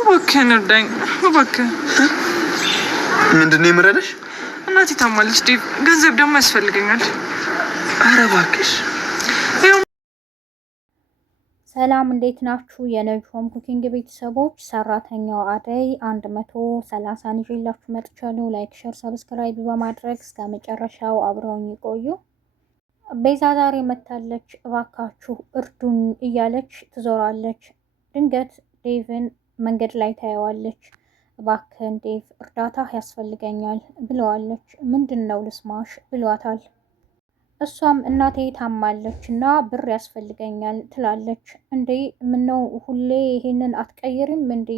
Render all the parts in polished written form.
እባክህን እርዳኝ እባክህ። ምንድን ነው የምረዳሽ? እናቴ ታማለች ዴቭ፣ ገንዘብ ደግሞ ያስፈልገኛል። ኧረ እባክሽ። ሰላም እንዴት ናችሁ? የነጅሆም ኩኪንግ ቤተሰቦች፣ ሰራተኛው አደይ 130 ይዤላችሁ መጥቻለሁ። ላይክ፣ ሼር፣ ሰብስክራይብ በማድረግ እስከ መጨረሻው አብረውኝ ይቆዩ። ቤዛ ዛሬ መታለች። እባካችሁ እርዱኝ እያለች ትዞራለች። ድንገት ዴቭን መንገድ ላይ ታየዋለች። እባክህን ዴቭ እርዳታ ያስፈልገኛል ብለዋለች። ምንድን ነው ልስማሽ ብሏታል። እሷም እናቴ ታማለች እና ብር ያስፈልገኛል ትላለች። እንዴ ምነው ሁሌ ይሄንን አትቀይርም እንዴ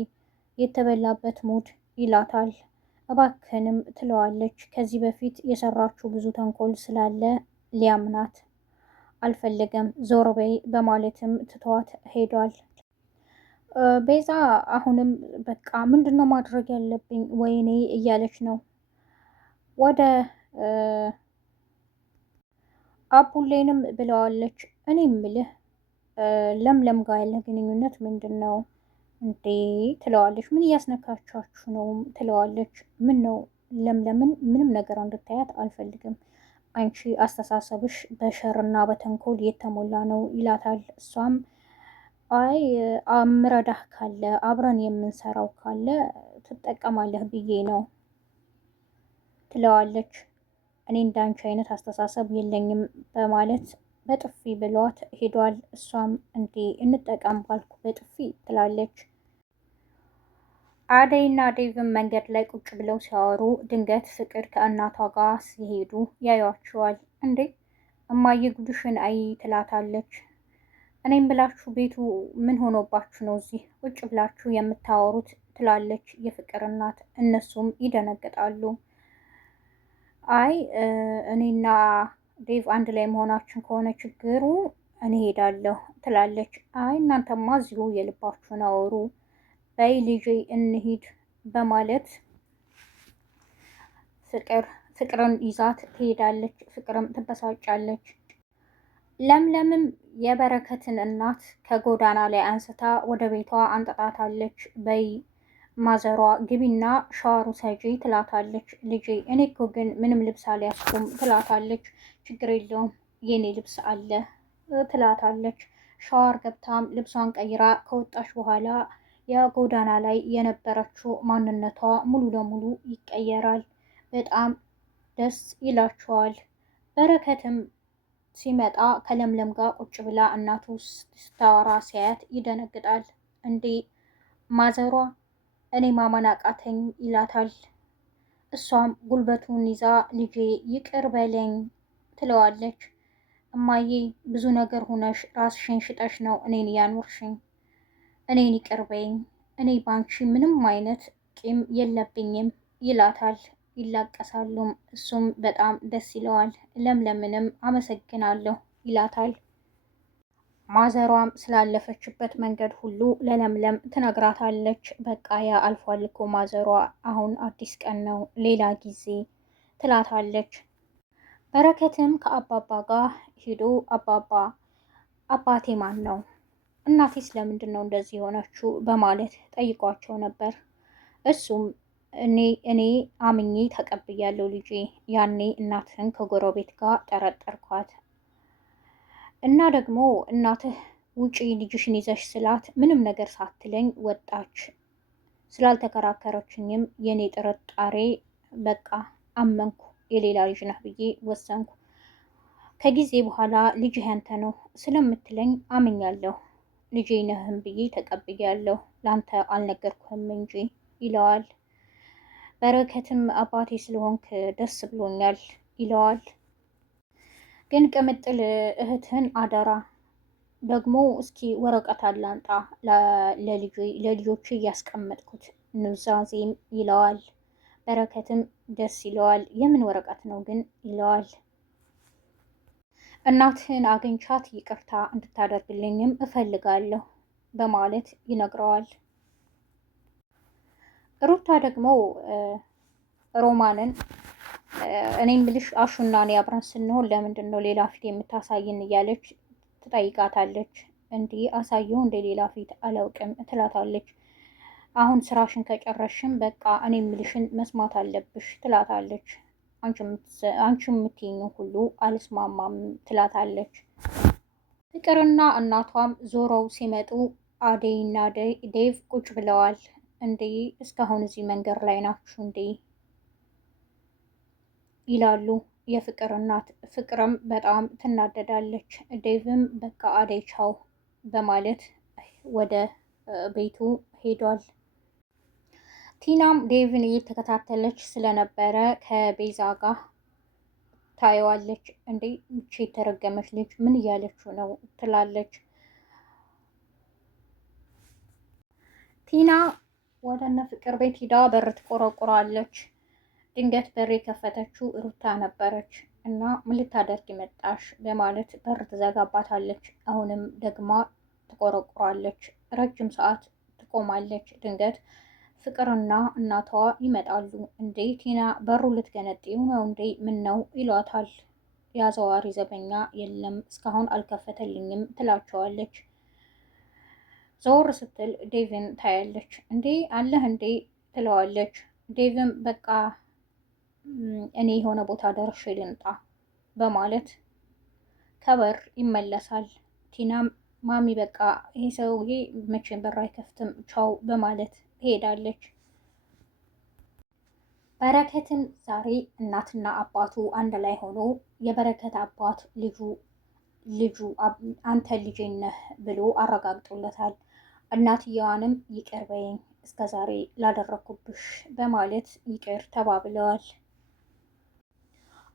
የተበላበት ሙድ ይላታል። እባክህንም ትለዋለች። ከዚህ በፊት የሰራችው ብዙ ተንኮል ስላለ ሊያምናት አልፈለገም። ዞር በይ በማለትም ትቷት ሄዷል። ቤዛ አሁንም በቃ ምንድነው ማድረግ ያለብኝ ወይኔ እያለች ነው። ወደ አቡሌንም ብለዋለች። እኔ ምልህ ለምለም ጋር ያለ ግንኙነት ምንድን ነው እንዴ ትለዋለች። ምን እያስነካቻችሁ ነው ትለዋለች። ምን ነው ለምለምን ምንም ነገር እንድታያት አልፈልግም። አንቺ አስተሳሰብሽ በሸርና በተንኮል የተሞላ ነው ይላታል። እሷም አይ አምረዳህ ካለ አብረን የምንሰራው ካለ ትጠቀማለህ ብዬ ነው ትለዋለች። እኔ እንዳንቺ አይነት አስተሳሰብ የለኝም በማለት በጥፊ ብሏት ሄዷል። እሷም እንዴ እንጠቀም ባልኩ በጥፊ ትላለች። አደይና ዴቭን መንገድ ላይ ቁጭ ብለው ሲያወሩ ድንገት ፍቅር ከእናቷ ጋር ሲሄዱ ያዩዋቸዋል። እንዴ እማዬ ጉድሽን አይ ትላታለች። እኔም ብላችሁ ቤቱ ምን ሆኖባችሁ ነው እዚህ ቁጭ ብላችሁ የምታወሩት ትላለች የፍቅር እናት። እነሱም ይደነግጣሉ። አይ እኔና ዴቭ አንድ ላይ መሆናችን ከሆነ ችግሩ እኔ ሄዳለሁ ትላለች። አይ እናንተማ እዚሁ የልባችሁን አወሩ፣ በይ ልጄ እንሂድ በማለት ፍቅርን ይዛት ትሄዳለች። ፍቅርም ትበሳጫለች። ለምለምም የበረከትን እናት ከጎዳና ላይ አንስታ ወደ ቤቷ አንጠጣታለች። በይ ማዘሯ ግቢና ሻወር ውሰጂ ትላታለች። ልጄ እኔ እኮ ግን ምንም ልብስ አልያዝኩም ትላታለች። ችግር የለውም የኔ ልብስ አለ ትላታለች። ሻወር ገብታም ልብሷን ቀይራ ከወጣች በኋላ የጎዳና ላይ የነበረችው ማንነቷ ሙሉ ለሙሉ ይቀየራል። በጣም ደስ ይላቸዋል። በረከትም ሲመጣ ከለምለም ጋር ቁጭ ብላ እናቱ ስታወራ ሲያያት ይደነግጣል። እንዴ ማዘሯ እኔ ማመን አቃተኝ ይላታል። እሷም ጉልበቱን ይዛ ልጄ ይቅር በለኝ ትለዋለች። እማዬ ብዙ ነገር ሆነሽ ራስሽን ሽጠሽ ነው እኔን ያኖርሽኝ፣ እኔን ይቅር በይኝ፣ እኔ ባንቺ ምንም አይነት ቂም የለብኝም ይላታል። ይላቀሳሉም። እሱም በጣም ደስ ይለዋል። ለምለምንም አመሰግናለሁ ይላታል። ማዘሯም ስላለፈችበት መንገድ ሁሉ ለለምለም ትነግራታለች። በቃ ያ አልፏል እኮ ማዘሯ፣ አሁን አዲስ ቀን ነው፣ ሌላ ጊዜ ትላታለች። በረከትም ከአባባ ጋር ሂዶ አባቴ ማን ነው? እናቴስ ለምንድን ነው እንደዚህ የሆነችው? በማለት ጠይቋቸው ነበር። እሱም እኔ አምኜ ተቀብያለሁ ልጄ፣ ያኔ እናትህን ከጎረቤት ጋር ጠረጠርኳት እና ደግሞ እናትህ ውጪ ልጅሽን ይዘሽ ስላት ምንም ነገር ሳትለኝ ወጣች። ስላልተከራከረችኝም የኔ ጥርጣሬ በቃ አመንኩ፣ የሌላ ልጅ ነህ ብዬ ወሰንኩ። ከጊዜ በኋላ ልጅህ ያንተ ነው ስለምትለኝ አምኛለሁ፣ ልጄ ነህም ብዬ ተቀብያለሁ፣ ላንተ አልነገርኩህም እንጂ ይለዋል። በረከትም አባቴ ስለሆንክ ደስ ብሎኛል ይለዋል። ግን ቅምጥል እህትህን አደራ ደግሞ እስኪ ወረቀት አላንጣ ለልጆች እያስቀመጥኩት ኑዛዜም ይለዋል። በረከትም ደስ ይለዋል። የምን ወረቀት ነው ግን ይለዋል። እናትህን አግኝቻት ይቅርታ እንድታደርግልኝም እፈልጋለሁ በማለት ይነግረዋል። ሩታ ደግሞ ሮማንን እኔን ብልሽ አሹና እኔ አብረን ስንሆን ለምንድን ነው ሌላ ፊት የምታሳይን እያለች ትጠይቃታለች። እንዲህ አሳየው እንደ ሌላ ፊት አላውቅም ትላታለች። አሁን ስራሽን ከጨረሽም በቃ እኔ የምልሽን መስማት አለብሽ ትላታለች። አንቺ የምትይኝ ሁሉ አልስማማም ትላታለች። ፍቅርና እናቷም ዞረው ሲመጡ አደይና ዴቭ ቁጭ ብለዋል። እንዴ እስካሁን እዚህ መንገድ ላይ ናችሁ እንዴ ይላሉ የፍቅር እናት። ፍቅርም በጣም ትናደዳለች። ዴቭም በቃ አደይ ቻው በማለት ወደ ቤቱ ሄዷል። ቲናም ዴቭን እየተከታተለች ስለነበረ ከቤዛ ጋር ታየዋለች። እንዴ ይቺ የተረገመች ልጅ ምን እያለችው ነው ትላለች። ቲና ወደ እነ ፍቅር ቤት ሂዳ በር ትቆረቁራለች። ድንገት በር የከፈተችው ሩታ ነበረች እና ምን ልታደርጊ መጣሽ በማለት በር ትዘጋባታለች። አሁንም ደግማ ትቆረቁራለች። ረጅም ሰዓት ትቆማለች። ድንገት ፍቅርና እናቷ ይመጣሉ። እንዴ ቲና በሩ ልትገነጥዩ ነው እንዴ? ምን ነው ይሏታል። የአዘዋሪ ዘበኛ የለም እስካሁን አልከፈተልኝም ትላቸዋለች። ዘወር ስትል ዴቭን ታያለች። እንዴ አለህ እንዴ ትለዋለች። ዴቭም በቃ እኔ የሆነ ቦታ ደርሼ ልምጣ በማለት ከበር ይመለሳል። ቲናም ማሚ በቃ ይሄ ሰውዬ መቼም በር አይከፍትም ቻው በማለት ትሄዳለች። በረከትን ዛሬ እናትና አባቱ አንድ ላይ ሆኖ የበረከት አባት ልጁ አንተ ልጄ ነህ ብሎ አረጋግጦለታል። እናትየዋንም ይቅር በይኝ እስከ ዛሬ ላደረኩብሽ በማለት ይቅር ተባብለዋል።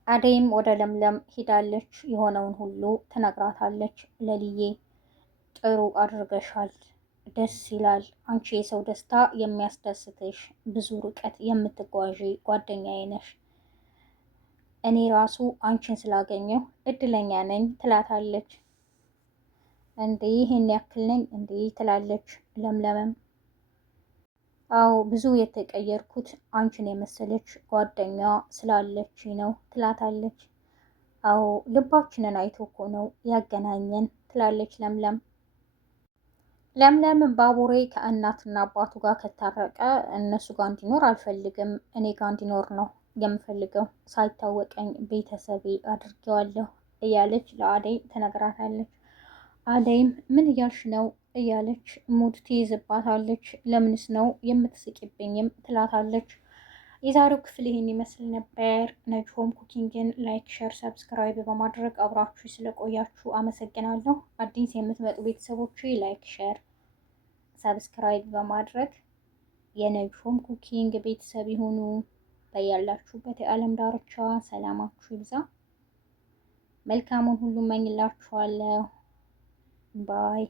አደይም ወደ ለምለም ሂዳለች። የሆነውን ሁሉ ትነግራታለች። ለልዬ ጥሩ አድርገሻል፣ ደስ ይላል። አንቺ የሰው ደስታ የሚያስደስትሽ ብዙ ርቀት የምትጓዢ ጓደኛዬ ነሽ። እኔ ራሱ አንቺን ስላገኘው እድለኛ ነኝ ትላታለች። እንዴ ይህን ያክል ነኝ እንዴ ትላለች ለምለምም። አዎ ብዙ የተቀየርኩት አንቺን የመሰለች ጓደኛ ስላለች ነው ትላታለች። አዎ ልባችንን አይቶ እኮ ነው ያገናኘን ትላለች ለምለም። ለምለም ባቡሬ ከእናትና አባቱ ጋር ከታረቀ እነሱ ጋር እንዲኖር አልፈልግም፣ እኔ ጋር እንዲኖር ነው የምፈልገው፣ ሳይታወቀኝ ቤተሰቤ አድርጌዋለሁ እያለች ለአደይ ትነግራታለች። አደይም ምን እያልሽ ነው እያለች ሙድ ትይዝባታለች። ለምንስ ነው የምትስቂብኝም ትላታለች። የዛሬው ክፍል ይህን ይመስል ነበር። ነጅሆም ኩኪንግን ላይክ፣ ሸር፣ ሰብስክራይብ በማድረግ አብራችሁ ስለቆያችሁ አመሰግናለሁ። አዲስ የምትመጡ ቤተሰቦች ላይክ፣ ሸር፣ ሰብስክራይብ በማድረግ የነጅሆም ኩኪንግ ቤተሰብ ይሁኑ። በያላችሁበት የዓለም ዳርቻ ሰላማችሁ ይብዛ። መልካሙን ሁሉ እመኝላችኋለሁ። ባይ